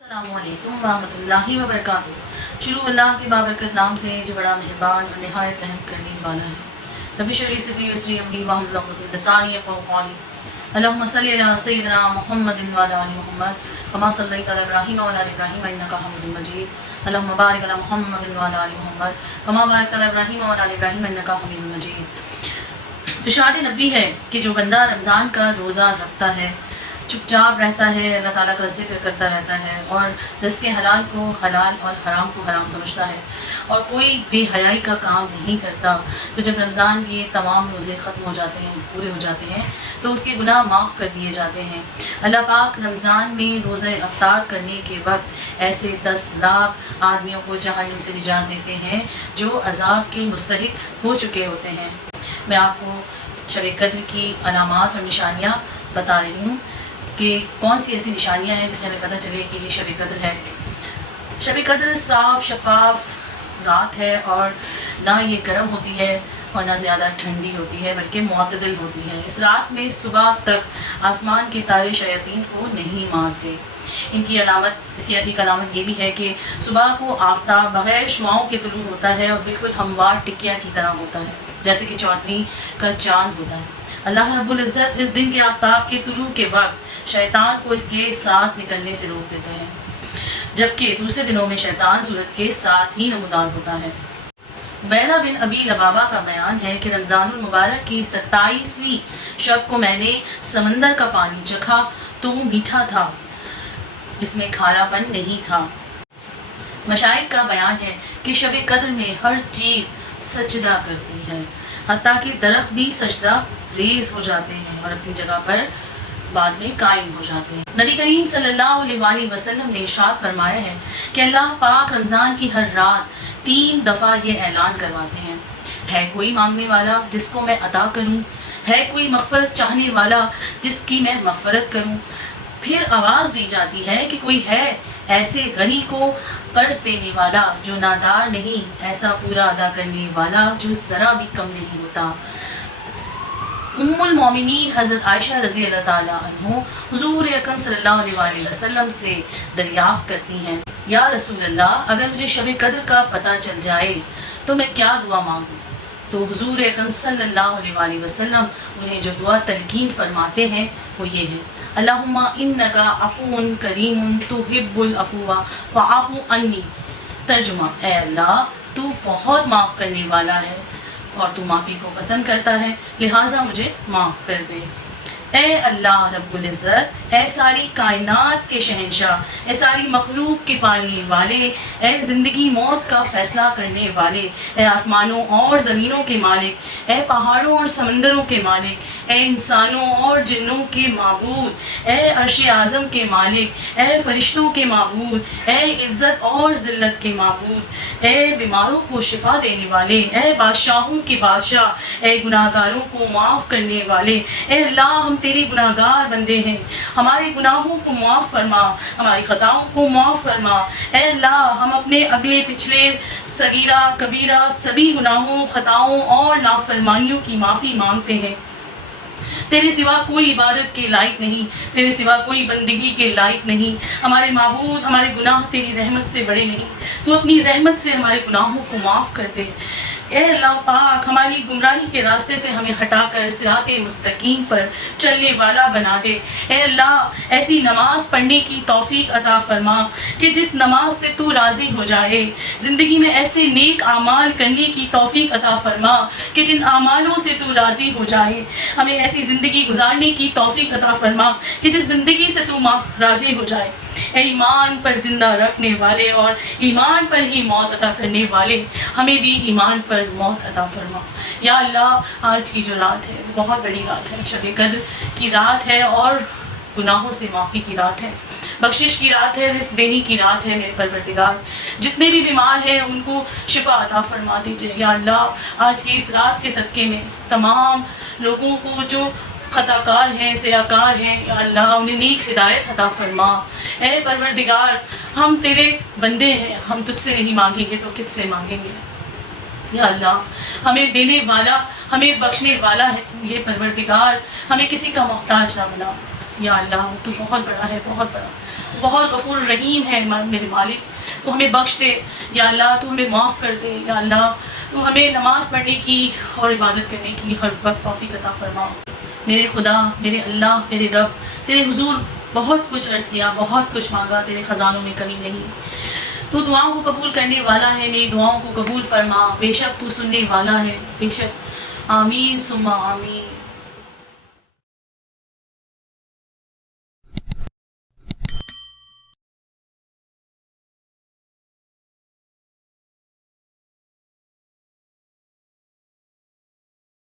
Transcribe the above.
अस्सलामुअलैकुम वरहमतुल्लाहि वबरकातुहू। शुरू अल्लाह के बाबरकत नाम से जो बड़ा मेहरबान और नहायत रहम करने वाला है। नबी शरीफ सदी वसरी अमरी वाहलसानी फ़ौक़ाली अल्लाहुम्मा सल्लि अला सय्यिदिना मुहम्मदिन व अला आलि मुहम्मद कमा सल्लैता अला इब्राहीम व अला आलि इब्राहीम इन्नका हमीदुम मजीद। अल्लाहुम्मा बारिक अला मुहम्मदिन व अला आलि मुहम्मद कमा बारकता अला इब्राहीम व अला आलि इब्राहीम इन्नका हमीदुम मजीद। इरशाद नबी है कि जो बंदा रमज़ान का रोज़ा रखता है, चुपचाप रहता है, अल्लाह ताला का जिक्र करता रहता है और रिज़्क़ हलाल को हलाल और हराम को हराम समझता है और कोई बेहयाई का काम नहीं करता, तो जब रमज़ान के तमाम रोज़े ख़त्म हो जाते हैं, पूरे हो जाते हैं, तो उसके गुनाह माफ़ कर दिए जाते हैं। अल्लाह पाक रमज़ान में रोज़े अफ्तार करने के वक्त ऐसे 10 लाख आदमियों को जहन्नम से निजात देते हैं जो अज़ाब के मुस्तहिक हो चुके होते हैं। मैं आपको शब कद्र की अलामात और निशानियाँ बता रही हूँ कि कौन सी ऐसी निशानियाँ हैं जिससे हमें पता चले कि ये शब कद्र है। शब कद्र साफ़ शफाफ रात है और ना ये गर्म होती है और ना ज़्यादा ठंडी होती है, बल्कि मुअतदिल होती है। इस रात में सुबह तक आसमान के तारे शयातीन को नहीं मारते। इनकी इसकी एक अलामत ये भी है कि सुबह को आफ्ताब बग़ैर शुआओं के तुलू होता है और बिल्कुल हमवार टिकिया की तरह होता है, जैसे कि चौदहवीं का चाँद होता है। अल्लाह रब्बुल इज़्ज़त इस दिन के आफ्ताब के तुलू के वक्त शैतान को इसके साथ निकलने से रोक देते हैं, जबकि दूसरे दिनों में शैतान सूरज के साथ ही नमूदार होता है। बैला बिन अबी लबाबा का बयान है कि रमज़ानुल मुबारक की 27वीं शब को मैंने समंदर का पानी चखा तो मीठा था, इसमें खारापन नहीं था। मशाइख का बयान है कि शब कद्र में हर चीज़ सजदा करती है, हत्ता कि दरख्त भी सजदा रेज़ हो जाते हैं और अपनी जगह पर बाद में कायम हो जाते हैं। नबी करीम सल्लल्लाहु अलैहि वसल्लम ने इरशाद फरमाया है कि अल्लाह पाक रमज़ान की हर रात 3 दफ़ा ये ऐलान करवाते हैं, है कोई मांगने वाला जिसको मैं अता करूं, है कोई मग़फ़िरत चाहने वाला जिसकी मैं मग़फ़िरत करूं। फिर आवाज़ दी जाती है कि कोई है ऐसे गनी को कर्ज देने वाला जो नादार नहीं, ऐसा पूरा अदा करने वाला जो ज़रा भी कम नहीं होता। उम्मुल मोमिनीन हज़रत आयशा रज़ी अल्लाह ताला अन्हा हुज़ूर अकरम सल्लल्लाहु अलैहि वसल्लम से दरियाफ़्त करती हैं, या रसूल अल्लाह, अगर मुझे शब कद्र का पता चल जाए तो मैं क्या दुआ मांगूँ? तो हुज़ूर अकरम सल्लल्लाहु अलैहि वसल्लम उन्हें जो दुआ तलकीन फरमाते हैं वो ये है, अल्लाहुम्मा इन्नका अफ़ून करीमुन तुहिब्बुल अफ़्वा फ़अफ़ु अन्नी। तर्जुमा, ए अल्लाह, तू बहुत माफ़ करने वाला है और तू माफ़ी को पसंद करता है, लिहाजा मुझे माफ़ कर दे। ए अल्लाह रब्बुल इज़्ज़त, ए सारी कायनात के शहंशाह, ए सारी मखलूक के पालने वाले, ए ज़िंदगी मौत का फ़ैसला करने वाले, ए आसमानों और ज़मीनों के मालिक, ए पहाड़ों और समंदरों के मालिक, ए इंसानों और जिन्नों के माबूद, ए अर्श आज़म के मालिक, ए फ़रिश्तों के माबूद, ए इज़्ज़त और ज़िल्लत के माबूद, ए बीमारों को शिफा देने वाले, ए बादशाहों के बादशाह, ए गुनाहगारों को माफ़ करने वाले, ए अल्लाह, हम तेरे गुनाहगार बंदे हैं, हमारे गुनाहों को माफ़ फरमा, हमारी ख़ताओं को माफ़ फरमा। ए अल्लाह, हम अपने अगले पिछले सगीरा कबीरा सभी गुनाहों, ख़ताओं और नाफरमानियों की माफ़ी मांगते हैं। तेरे सिवा कोई इबादत के लायक नहीं, तेरे सिवा कोई बंदगी के लायक नहीं। हमारे माबूद, हमारे गुनाह तेरी रहमत से बड़े नहीं, तू अपनी रहमत से हमारे गुनाहों को माफ़ कर दे। ए अल्लाह पाक, हमारी गुमराही के रास्ते से हमें हटाकर सिराते मुस्तकीम पर चलने वाला बना दे। ए अल्लाह, ऐसी नमाज पढ़ने की तौफीक अता फरमा कि जिस नमाज से तू राज़ी हो जाए। ज़िंदगी में ऐसे नेक आमाल करने की तौफीक अता फरमा कि जिन आमालों से तू राज़ी हो जाए। हमें ऐसी ज़िंदगी गुजारने की तौफीक अता फरमा कि जिस ज़िंदगी से तू राज़ी हो जाए। ए ईमान पर ज़िंदा रखने वाले और ईमान पर ही मौत अता करने वाले, हमें भी ईमान पर मौत अता फरमा। या अल्लाह, आज की जो रात है बहुत बड़ी रात है, शब कद्र की रात है और गुनाहों से माफ़ी की रात है, बख्शिश की रात है, रिज़्क़ देने की रात है। मेरे परवरदिगार, जितने भी बीमार हैं उनको शिफा अता फरमा दीजिए। या अल्लाह, आज की इस रात के सदक़े में तमाम लोगों को जो खताकार हैं, सयाकार हैं, या अल्लाह, उन्हें नेक हिदायत अता फरमा। ए परवरदिगार, हम तेरे बंदे हैं, हम तुझसे नहीं मांगेंगे तो किससे मांगेंगे? या अल्लाह, हमें देने वाला, हमें बख्शने वाला है ये परवरदिगार, हमें किसी का मोहताज ना बना। या अल्लाह, तू बहुत बड़ा है, बहुत बड़ा। بہت غفور رحیم ہے میرے مالک، تو ہمیں بخش دے یا اللہ، تو ہمیں معاف کر دے یا اللہ، تو ہمیں نماز پڑھنے کی اور عبادت کرنے کی ہر وقت توفیق عطا فرما۔ میرے خدا، میرے اللہ، میرے رب، تیرے حضور بہت کچھ عرض کیا، بہت کچھ مانگا، تیرے خزانوں میں کمی نہیں۔ تو دعاؤں کو قبول کرنے والا ہے، میری دعاؤں کو قبول فرما، بے شک تو سننے والا ہے، بے شک۔ آمین ثم آمین۔